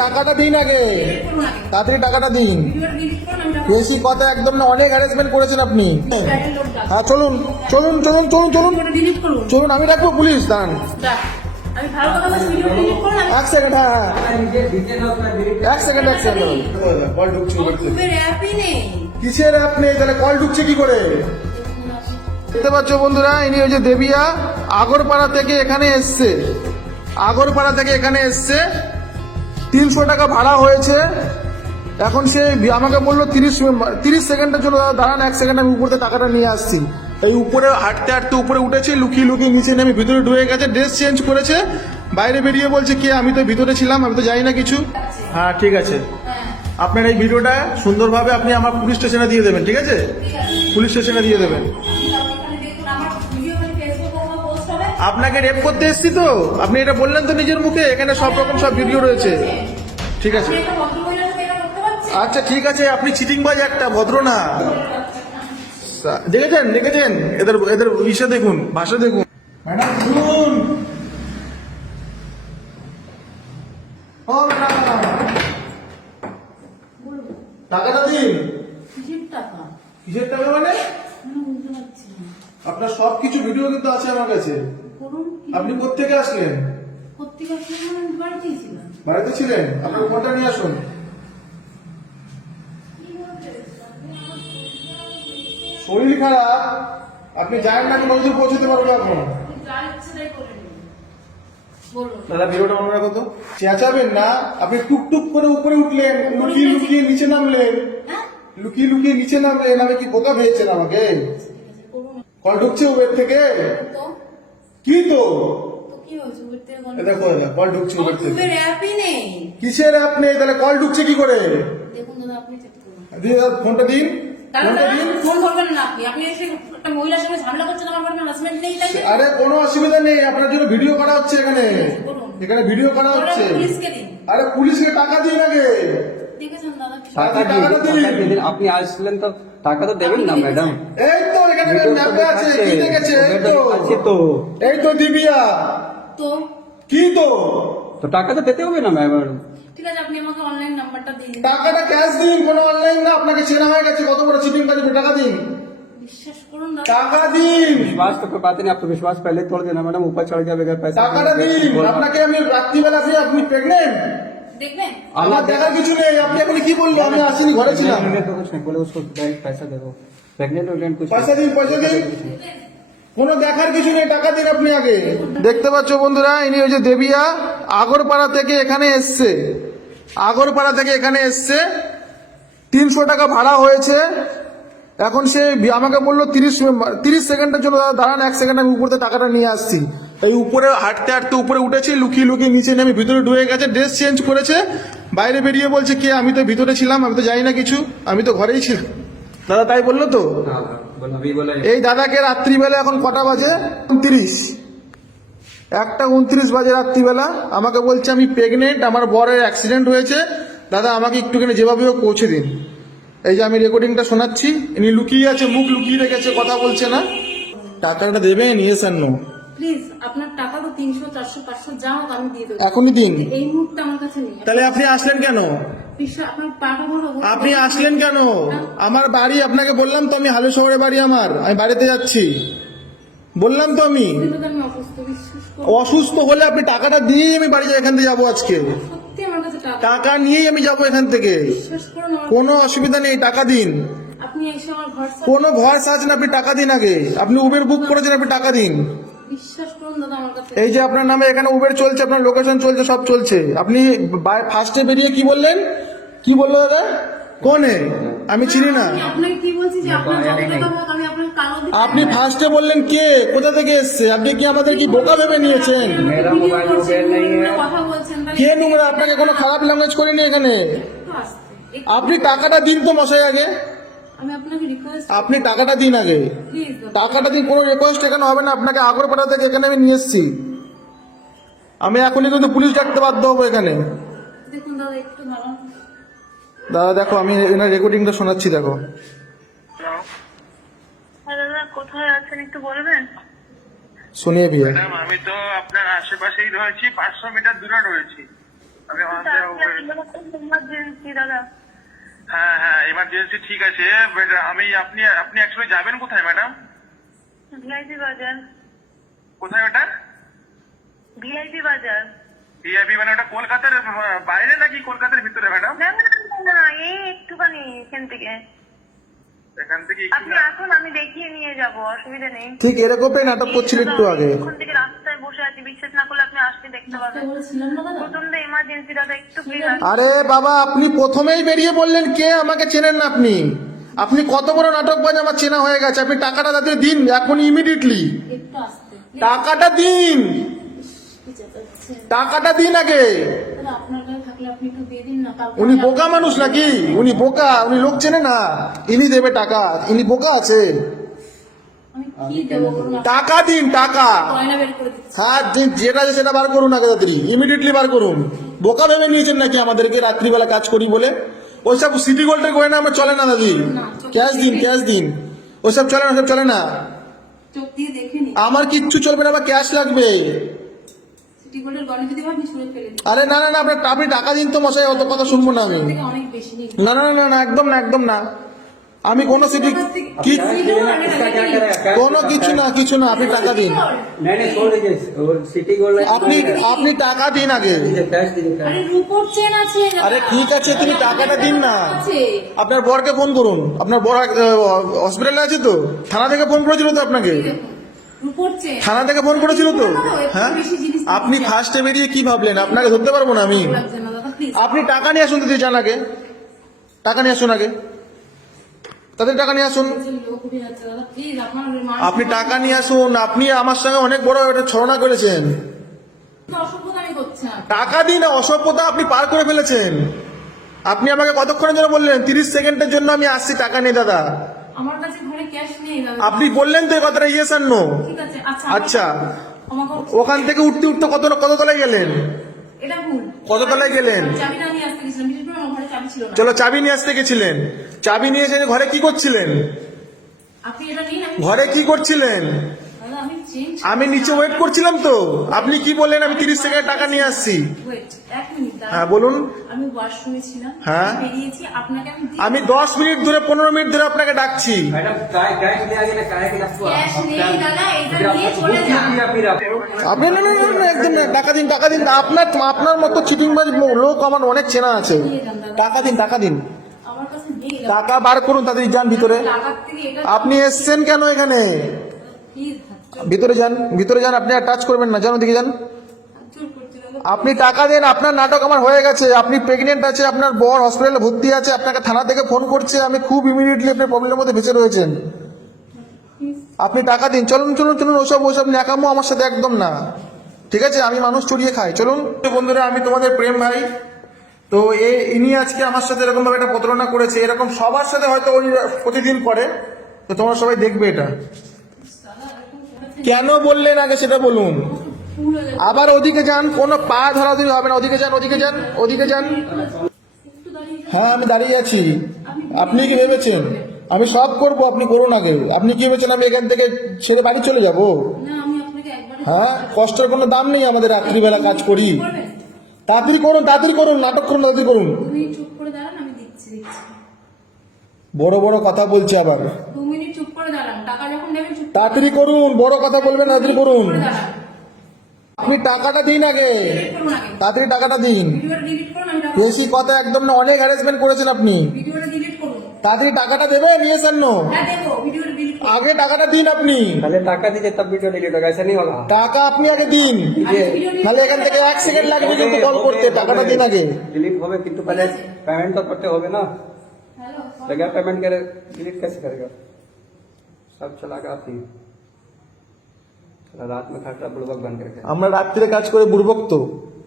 টাকাটা দিন আগে, তাড়াতাড়ি টাকাটা দিন। বেশি কথা একদম না, অনেক হ্যারাসমেন্ট করেছেন আপনি। হ্যাঁ চলুন চলুন চলুন চলুন চলুন চলুন, আমি রাখবো পুলিশ। দাঁড়ান এক সেকেন্ড। হ্যাঁ এক সেকেন্ড এক সেকেন্ড। কল ঢুকছে, কিসের অ্যাপ নেই তাহলে কল ঢুকছে কি করে? দেখতে পাচ্ছ বন্ধুরা, ইনি হচ্ছে দেবিয়া, আগরপাড়া থেকে এখানে এসছে। আগরপাড়া থেকে এখানে এসছে, 300 টাকা ভাড়া হয়েছে। এখন সে আমাকে বললো 30 সেকেন্ডের জন্য দাঁড়ান, 1 সেকেন্ড আমি উপরে টাকাটা নিয়ে আসছি। এই উপরে হাঁটতে হাঁটতে উপরে উঠেছি, লুকিয়ে লুকিয়ে নিচে নেমে ভিতরে ঢুকে গেছে, ড্রেস চেঞ্জ করেছে, বাইরে বেরিয়ে বলছে কে আমি তো ভিতরে ছিলাম, আমি তো জানি না কিছু। হ্যাঁ ঠিক আছে, আপনার এই ভিডিওটা সুন্দরভাবে আপনি আমার পুলিশ স্টেশনে দিয়ে দেবেন, ঠিক আছে? পুলিশ স্টেশনে দিয়ে দেবেন। আপনাকে রেপ করতে এসছি তো, আপনি এটা বললেন তো নিজের মুখে, এখানে সব রকম সব ভিডিও রয়েছে, ঠিক আছে? আচ্ছা ঠিক আছে, আপনি চিটিংবাজ একটা, ভদ্র না। দেখেছেন দেখেছেন এদের এদের ইসে দেখুন, ভাষা দেখুন। ম্যাডাম শুনুন, টাকাটা দিন। কিসের টাকা মানে? আপনার সব কিছু ভিডিও কিন্তু আছে আমার কাছে। আপনি কোত্থেকে আসলেন? বাড়িতে ছিলেন? আপনার ফোনটা নিয়ে আসুন। শরীর খারাপ, আপনি জানেন না কোনো দূর পৌঁছতে পারবে এখন। দাদা ভিডিওটা মনে রাখো তো। চেঁচাবেন না, আপনি টুকটুক করে উপরে উঠলেন, লুকিয়ে লুকিয়ে নিচে নামলেন, লুকিয়ে লুকিয়ে নিচে নামলেন। আমি কি বোকা ভেবেছেন আমাকে? কল ঢুকছে উবের থেকে। কি তো দেখো কল ঢুকছে উবের থেকে। কিসের অ্যাপ নেই তাহলে কল ঢুকছে কি করে? দিয়ে ফোনটা দিন। আরে কোনো অসুবিধা নেই, আপনার জন্য ভিডিও করা হচ্ছে এখানে, এখানে ভিডিও করা হচ্ছে। আরে পুলিশকে টাকা দিন আগে। আপনি আসলেন তো টাকা তো দেবেন না ম্যাডাম। এই তো এখানে ম্যাপে আছে, কি দেখেছে? এই তো দিবিয়া তো। কি তো টাকা তো দিতে হবে না ম্যাডাম। ঠিক আছে, আপনি আমাকে অনলাইন নাম্বারটা দিন। টাকাটা ক্যাশ দিন, কোনো অনলাইন না। আপনাকে চেনা হয়ে গেছে, কত বড় চিটিং কাজ। টাকা দিন, বিশ্বাস করুন টাকা দিন। विश्वास तो कोई बात नहीं, आपको विश्वास पहले तोड़ देना मैडम, ऊपर चढ़ गया बगैर पैसा। টাকাটা দিন। আপনাকে আমি রাত্রিবেলা ফিরে, আপনি প্রেগনেন্ট দেখবেন? আমার দেখার কিছু নেই। আপনি এখন কি বললো? আমি আসিনি, ঘরে ছিলাম। तो कुछ नहीं बोले, उसको डायरेक्ट पैसा दे दो। प्रेग्नेंट वगैरह कुछ পয়সা দিন, পয়সা দিন। কোনো দেখার কিছু নেই, টাকা দিন আপনি আগে। দেখতে পাচ্ছ বন্ধুরা, ইনি হচ্ছে দেবিয়া, আগরপাড়া থেকে এখানে এসছে। আগরপাড়া থেকে এখানে এসছে, 300 টাকা ভাড়া হয়েছে। এখন সে আমাকে বললো 30 সেকেন্ডের জন্য দাঁড়ান, 1 সেকেন্ড আমি উপরে টাকাটা নিয়ে আসছি। এই উপরে হাঁটতে হাঁটতে উপরে উঠেছি, লুকিয়ে লুকিয়ে নিচে নেমে ভিতরে ঢুকে গেছে, ড্রেস চেঞ্জ করেছে, বাইরে বেরিয়ে বলছে কে আমি তো ভিতরে ছিলাম, আমি তো জানি না কিছু, আমি তো ঘরেই ছিলাম। দাদা তাই বললো তো। এই দাদাকে রাত্রিবেলা এখন কটা বাজে? 29, 1:29 বাজে রাত্রিবেলা। আমাকে বলছে আমি প্রেগনেন্ট, আমার বরের অ্যাক্সিডেন্ট হয়েছে, দাদা আমাকে একটুখানি যেভাবে হোক পৌঁছে দিন। এই যে আমি রেকর্ডিংটা শোনাচ্ছি, ইনি লুকিয়ে আছে, মুখ লুকিয়ে রেখেছে, কথা বলছে না। টাকাটা দেবেন? Yes R no? প্লিজ, আপনার টাকা তো 300 400 500 যা হোক আমি দিয়ে দেবো, এখনই দিন। এই মুহূর্তে আমার কাছে নেই। তাহলে আপনি আসলেন কেন? আপনি আসলেন কেন? আমার বাড়ি, আপনাকে বললাম তো আমি হালু শহরে বাড়ি আমার, আমি বাড়িতে যাচ্ছি, বললাম তো আমি। অসুস্থ হলে আপনি টাকাটা দিয়ে আমি বাড়ি যাই, এখান থেকে যাবো আজকে। টাকা নিয়েই আমি যাবো এখান থেকে, কোনো অসুবিধা নেই, টাকা দিন। কোনো ঘর সাজ না, আপনি টাকা দিন আগে। আপনি উবের বুক করেছেন, আপনি টাকা দিন। এই যে আপনার নামে এখানে উবের চলছে, আপনার লোকেশন চলছে, সব চলছে। আপনি ফার্স্টে বেরিয়ে কি বললেন? কি বললো দাদা? কোনে? আমি চিনি না। আপনি ফার্স্টে বললেন কে, কোথা থেকে এসছে? আপনি কি আমাদের কি বোকা ভেবে নিয়েছেন? কে নোংরা? আপনাকে কোনো খারাপ ল্যাঙ্গুয়েজ করিনি এখানে। আপনি টাকাটা দিন তো মশাই আগে, আপনি টাকাটা দিন আগে, টাকাটা দিন। কোনো রিকোয়েস্ট এখানে হবে না। আপনাকে আগরপাড়া থেকে এখানে আমি নিয়ে এসেছি, আমি এখনই কিন্তু পুলিশ ডাকতে বাধ্য হবো এখানে। দাদা দেখো, আমি এনার রেকর্ডিংটা শোনাচ্ছি, দেখো। দাদা কোথায় আছেন একটু বলবেন? শুনিয়ে ভিয়া। ম্যাডাম আমি তো আপনার আশেপাশেই রয়েছি, 500 মিটার দূরে রয়েছি। আমি ইমার্জেন্সি দাদা। হ্যাঁ হ্যাঁ ইমার্জেন্সি ঠিক আছে, বাট আমি আপনি আপনি অ্যাকচুয়ালি যাবেন কোথায় ম্যাডাম? ভিআইপি বাজার। কোথায় ওটা? ভিআইপি বাজার। ভিআইপি মানে ওটা কলকাতার বাইরে নাকি কলকাতার ভিতরে ম্যাডাম? না না না, না এই একটুখানি এখান থেকে। এখান থেকে আপনি আসুন, আমি দেখিয়ে নিয়ে যাব, অসুবিধা নেই। ঠিক এরকমই নাটক করছিল একটু আগে। ওখান থেকে রাস্তায় বসে আছি, বিশ্বাস না করলে আপনি আসলে দেখতে পাবেন। বলেছিলাম না দাদা? প্রচন্ড ইমার্জেন্সি দাদা, একটু প্লিজ। আরে বাবা, আপনি প্রথমেই বেরিয়ে বললেন কে, আমাকে চেনেন না আপনি? আপনি কত বড় নাটকবাজ, আমার চেনা হয়ে গেছে। আপনি টাকাটা তাদের দিন এখন, ইমিডিয়েটলি একটু আসতে টাকাটা দিন, টাকাটা দিন আগে। দাদা আপনার কাছে থাকলে আপনি একটু দিয়ে দিন না। কালকে উনি বোকা মানুষ নাকি? উনি বোকা, উনি লোক চেনে না। ইনি দেবে টাকা, ইনি বোকা আছে। আমি কি দেবো বলুন? টাকা দিন, টাকা। গয়না বের করে দিচ্ছি। হ্যাঁ যেটা আছে সেটা বার করুন আগে, তাড়াতাড়ি ইমিডিয়েটলি বার করুন। বোকা ভেবে নিয়েছেন নাকি আমাদেরকে রাত্রিবেলা কাজ করি বলে? ওইসব সিটি গোল্ডের গয়না আমার চলে না দাদি। ক্যাশ দিন, ক্যাশ দিন। ওইসব চলে না, সব চলে না। চোখ দিয়ে দেখে নি। আমার কিচ্ছু চলবে না, আমার ক্যাশ লাগবে। সিটি গোল্ডের গয়না যদি আপনি ছুঁড়ে ফেলে দিন। আরে না না না, আপনি টাকা দিন তো মশাই, অত কথা শুনবো না আমি। থেকে অনেক বেশি নেই। না না না না, একদম না, একদম না। আমি কোনো সিটি কি কোনো কিছু না, কিছু না। আপনি টাকা দিন, नहीं नहीं छोड़ दीजिए, वो सिटी गोल्ड আপনি আপনি টাকা দিন আগে। कैश दीजिए আরে রূপোর চেন আছে দাদা। আরে ঠিক আছে, তুমি টাকাটা দিন না। আছে। আপনার বরকে ফোন করুন। আপনার বর হসপিটালে আছে তো? থানা থেকে ফোন করেছিল তো আপনাকে? রূপোর চেন। থানা থেকে ফোন করেছিল তো? হ্যাঁ, বেশি জিনিস আপনি ফার্স্টে বেরিয়ে কি ভাবলেন? আপনাকে ধরতে পারবো না আমি? লাগছে না দাদা, প্লিজ। আপনি টাকা নিয়ে আসুন দিদি, যান আগে। টাকা নিয়ে আসুন আগে, তাদের টাকা নিয়ে আসুন। লোক উঠে যাচ্ছে দাদা, প্লিজ আপনার আপনি টাকা নিয়ে আসুন। আপনি আমার সঙ্গে অনেক বড় একটা ছলনা করেছেন। অসভ্যতামি করছেন। টাকা দিন, অসভ্যতা আপনি পার করে ফেলেছেন। আপনি আমাকে কতক্ষণের জন্য বললেন? 30 সেকেন্ডের জন্য আমি আসছি, টাকা নেই দাদা। আমার কাছে ঘরে ক্যাশ নেই দাদা। আপনি বললেন তো এই কথাটা, ইয়েস আর নো? ঠিক আছে, আচ্ছা আচ্ছা, আমাকে ওখান থেকে উঠতে উঠতে কত কত তলায় গেলেন? এটা ভুল। কত তলায় গেলেন? চাবি না নিয়ে আসতে গেছিলাম, বিশেষ করে আমার ঘরে চাবি ছিল না। চলো, চাবি নিয়ে আসতে গেছিলেন। চাবি নিয়ে এসে ঘরে কি করছিলেন? আপনি এটা নিন। ঘরে কি করছিলেন? দাদা আমি চেঞ্জ। আমি নিচে ওয়েট করছিলাম তো। আপনি কি বললেন? আমি 30 সেকেন্ড টাকা নিয়ে আসছি। ওয়েট এক মিনিট দাদা। হ্যাঁ বলুন। আমি ওয়াশরুমে ছিলাম। হ্যাঁ। আমি বেরিয়েছি, আপনাকে আমি আমি 10 মিনিট ধরে 15 মিনিট ধরে আপনাকে ডাকছি। मैडम कैश ले आगे ना, किराए के आपको ক্যাশ নেই দাদা, এটা নিয়ে চলে যান। फिर आप আপনি না না না না, একদম না। টাকা দিন, টাকা দিন। আপনার মতো চিটিংবাজ লোক আমার অনেক চেনা আছে। টাকা দিন, টাকা দিন। আমার কাছে নেই দাদা। টাকা বার করুন, তাড়াতাড়ি যান ভিতরে। লাগার থেকে এটা আপনি এসছেন কেন এখানে? প্লিজ ভিতরে যান, ভিতরে যান। আপনি আর টাচ করবেন না, যান ওদিকে যান। জোর করছি দাদা। আপনি টাকা দেন। আপনার নাটক আমার হয়ে গেছে। আপনি প্রেগনেন্ট আছে, আপনার বর হসপিটালে ভর্তি আছে, আপনাকে থানা থেকে ফোন করছে। আমি খুব ইমিডিয়েটলি আপনার প্রবলেমের মধ্যে ভেসে রয়েছেন। আপনি টাকা দিন। চলুন চলুন চলুন, ওসব ন্যাকামো আমার সাথে একদম না। ঠিক আছে, আমি মানুষ চড়িয়ে খাই। চলুন বন্ধুরা, আমি তোমাদের প্রেম ভাই। তো ইনি আজকে আমার সাথে এরকম ভাবে একটা প্রতারণা করেছে। এরকম সবার সাথে হয়তো উনি প্রতিদিন করে। তো তোমরা সবাই দেখবে এটা। কেন বললেন আগে সেটা বলুন। ফুল হয়ে যাচ্ছে। আবার ওদিকে যান, কোনো পা ধরাধরি হবে না। ওদিকে যান, ওদিকে যান, ওদিকে যান। একটু দাঁড়িয়ে যান। হ্যাঁ, আমি দাঁড়িয়ে আছি। আপনি কি ভেবেছেন আমি সব করব? আপনি করুন আগে। আপনি কি ভেবেছেন আমি এখান থেকে ছেড়ে বাড়ি চলে যাব? না আমি আপনাকে একবারে হ্যাঁ, কষ্টের কোনো দাম নেই আমাদের। রাত্রিবেলা কাজ করি। করবেন। তাড়াতাড়ি করুন, তাড়াতাড়ি করুন, নাটক করুন, তাড়াতাড়ি করুন। 2 মিনিট চুপ করে দাঁড়ান, আমি দিচ্ছি। বড় বড় কথা বলছে আবার। 2 মিনিট চুপ করে দাঁড়ান, টাকা যখন নেবেন চুপ তাড়াতাড়ি করুন, বড় কথা বলবেন, তাড়াতাড়ি করুন। করে দাঁড়ান। আপনি টাকাটা দিন আগে, ডিলিট করুন আগে। তাড়াতাড়ি টাকাটা দিন। ভিডিওটা ডিলিট করুন, আমি টাকা বেশি কথা একদম না। অনেক হ্যারাসমেন্ট করেছেন আপনি। ভিডিওটা ডিলিট করুন। তাড়াতাড়ি টাকাটা দেবেন, নিয়ে এসেন না। হ্যাঁ দেবো, ভিডিওটা ডিলিট করুন। আগে টাকাটা দিন আপনি। पहले टाका दीजिए तब वीडियो डिलीट होगा, ऐसा नहीं होगा। টাকা আপনি আগে দিন, আগে ভিডিও ডিলিট নাহলে এখান থেকে 1 সেকেন্ড লাগবে কিন্তু কল করতে। টাকাটা দিন আগে। डिलीट होगा किंतु पहले पेमेंट तो करते होगे ना। হ্যালো बगैर पेमेंट करे डिलीट कैसे करेगा? सब चला के आप ही रात में खटरा बुड़बक बन करके। আমরা রাত্রিরে কাজ করে বুড়বক তো,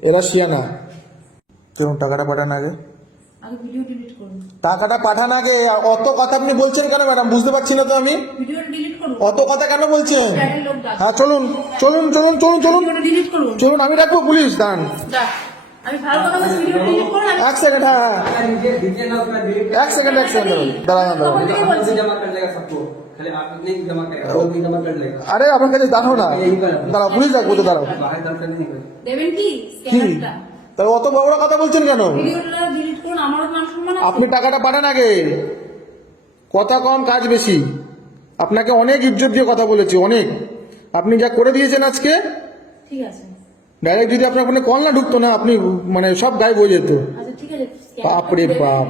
এরা শিয়ানা। কেন টাকাটা পাঠান আগে? আগে ভিডিও ডিলিট করুন। টাকাটা পাঠান আগে। অত কথা আপনি বলছেন কেন ম্যাডাম? বুঝতে পারছি না তো আমি। ভিডিওটা ডিলিট করুন। অত কথা কেন বলছেন? ফ্ল্যাটের লোক ডাক। হ্যাঁ চলুন চলুন চলুন চলুন চলুন ভিডিওটা ডিলিট করুন। চলুন, আমি রাখবো পুলিশ। দাঁড়ান যাক, আমি ভালো কথা বলছি, ভিডিওটা ডিলিট করুন। আমি 1 সেকেন্ড। হ্যাঁ হ্যাঁ, दीजिए ना उसमें डिलीट 1 सेकंड দাঁড়ান দাঁড়ান। से जमा कर लेगा सबको, खाली आप इतने ही जमा करेगा, वो भी जमा कर लेगा। আরে আমার কাছে দাঁড়াও না, দাঁড়াও, পুলিশ ডাকবো তো, দাঁড়াও। बाहर दर्शन नहीं करेगा। দেবেন কি স্ক্যানারটা? তাহলে অত বড় বড় কথা বলছেন কেন? ভিডিওটা ডিলিট করুন, আমারও মান সম্মান আছে। আপনি টাকাটা পাঠান আগে, কথা কম কাজ বেশি। আপনাকে অনেক ইজ্জত দিয়ে কথা বলেছি, অনেক। আপনি যা করে দিয়েছেন আজকে, ঠিক আছে, ডাইরেক্ট যদি আপনার ফোনে কল না ঢুকতো না, আপনি মানে সব গায়েব হয়ে যেত। আচ্ছা ঠিক আছে। বাপরে বাপ।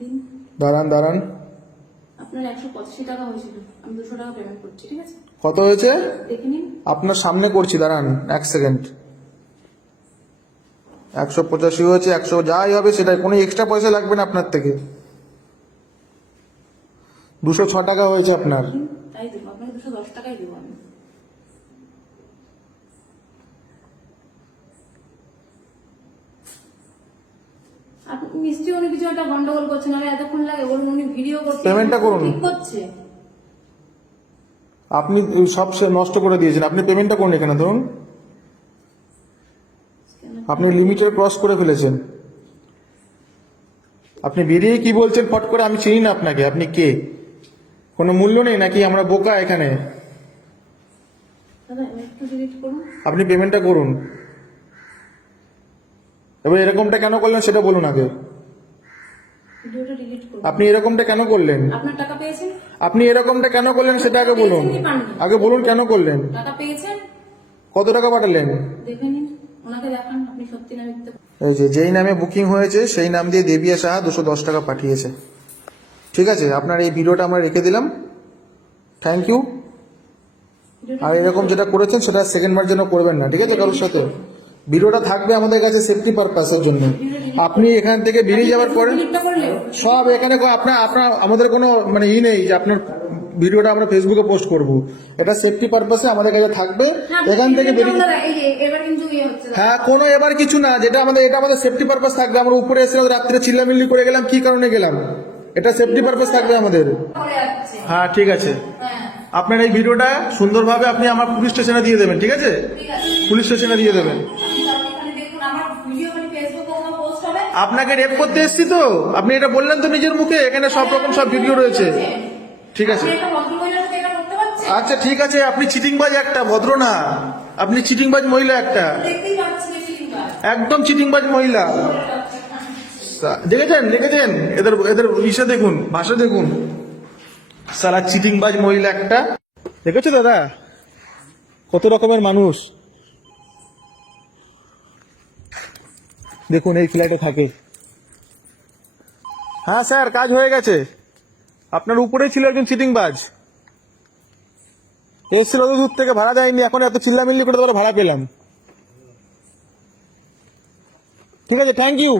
দিন। দাঁড়ান দাঁড়ান, আপনার 185 টাকা হয়েছিল, আমি 200 টাকা পেমেন্ট করছি, ঠিক আছে? কত হয়েছে দেখে নিন। আপনার সামনে করছি, দাঁড়ান 1 সেকেন্ড। 185 হয়েছে, 100 যাই হবে সেটাই, কোনো এক্সট্রা পয়সা লাগবে না আপনার থেকে। 206 টাকা হয়েছে আপনার। তাই দেবো, আপনাকে 210 টাকাই দেবো আমি। আপনি নিশ্চয়ই উনি কিছু একটা গন্ডগোল করছেন, আমি এতক্ষণ লাগে বলুন, উনি ভিডিও করছে, পেমেন্টটা করুন। ঠিক করছে। আপনি সব নষ্ট করে দিয়েছেন, আপনি পেমেন্টটা করুন এখানে ধরুন। আপনি লিমিটের ক্রস করে ফেলেছেন। আপনি বেরিয়ে কি বলছেন ফট করে? আমি চিনি না আপনাকে, আপনি কে? কোনো মূল্য নেই নাকি আমরা বোকা এখানে? দাদা একটু ডিলিট করুন। আপনি পেমেন্টটা করুন। এবার এরকমটা কেন করলেন সেটা বলুন আগে। ভিডিওটা ডিলিট করুন। আপনি এরকমটা কেন করলেন? আপনার টাকা পেয়েছেন? আপনি এরকমটা কেন করলেন সেটা আগে বলুন। আগে বলুন কেন করলেন? টাকা পেয়েছেন? কত টাকা পাঠালেন? দেখে নিন, ওনাকে দেখান আপনি সত্যি না মিথ্যে। এই যে যেই নামে বুকিং হয়েছে সেই নাম দিয়ে দেবিয়া সাহা 210 টাকা পাঠিয়েছে। ঠিক আছে, আপনার এই ভিডিওটা আমরা রেখে দিলাম, থ্যাংক ইউ। আর এরকম যেটা করেছেন সেটা সেকেন্ড বার যেন করবেন না, ঠিক আছে? কারোর সাথে ভিডিওটা থাকবে আমাদের কাছে সেফটি পারপাসের জন্য। আপনি এখান থেকে বেরিয়ে যাওয়ার পরে ডিলিটটা করলে সব এখানে আপনার আমাদের কোনো মানে নেই যে আপনার ভিডিওটা আমরা ফেসবুকে পোস্ট করব। এটা সেফটি পারপাসে আমাদের কাছে থাকবে। এখান থেকে বেরিয়ে এই যে এবার কিন্তু ইয়ে হচ্ছে না। হ্যাঁ, কোনো এবার কিছু না, যেটা এটা আমাদের সেফটি পারপাস থাকবে। আমরা উপরে এসে রাত্রে চিল্লামিল্লি করে গেলাম, কি কারণে গেলাম, এটা সেফটি পারপাস থাকবে আমাদের। করে যাচ্ছে। হ্যাঁ ঠিক আছে, হ্যাঁ আপনার এই ভিডিওটা সুন্দরভাবে আপনি আমার পুলিশ স্টেশনে দিয়ে দেবেন, ঠিক আছে? ঠিক আছে, পুলিশ স্টেশনে দিয়ে দেবেন। আপনি তাহলে এখানে দেখুন, আমার ভিডিও মানে ফেসবুকে কোনো পোস্ট হবে। আপনাকে রেপ করতে এসেছি তো, আপনি এটা বললেন তো নিজের মুখে, এখানে সব রকম সব ভিডিও রয়েছে। ঠিক আছে, আপনি একটা ভদ্রমহিলার সাথে এটা করতে পারছেন? আচ্ছা ঠিক আছে, আপনি চিটিংবাজ একটা, ভদ্র না। আপনি চিটিংবাজ মহিলা একটা, দেখতেই পাচ্ছি ফিলিংটা। একদম চিটিংবাজ মহিলা। দেখেছেন দেখেছেন এদের এদের ইসে দেখুন, ভাষা দেখুন, সারা চিটিংবাজ মহিলা একটা। দেখেছো দাদা কত রকমের মানুষ? দেখুন এই ফ্ল্যাটে থাকে। হ্যাঁ স্যার, কাজ হয়ে গেছে। আপনার উপরেই ছিল একজন চিটিংবাজ, এসেছিল অত দূর থেকে, ভাড়া দেয়নি, এখন এত চিল্লামিল্লি করে ভাড়া পেলাম। ঠিক আছে, থ্যাংক ইউ।